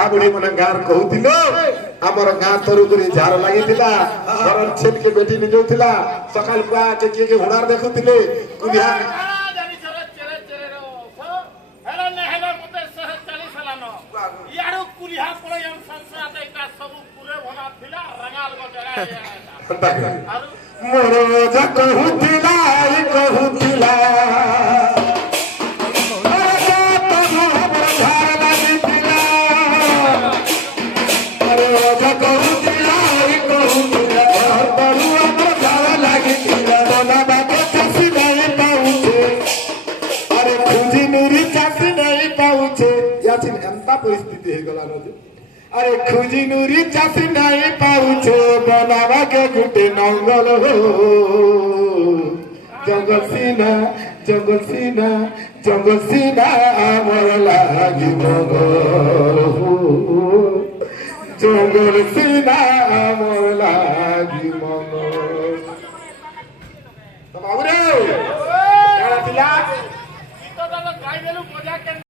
बुढ़ा बुढ़ी मन गाँव कहूथिले आमर गाँ तरु झार लगी घर छेल के बेटी नहीं जाऊला सकाल पुआ के किए हुणार देखुले कुलिया मोर जा कहूथिला कहूथिला परिस्थिति है गला नदी अरे खुजी नूरी चासी नहीं पाउछे बनावा के गुटे नंगल हो जंगल सीना आमर लागी मंगल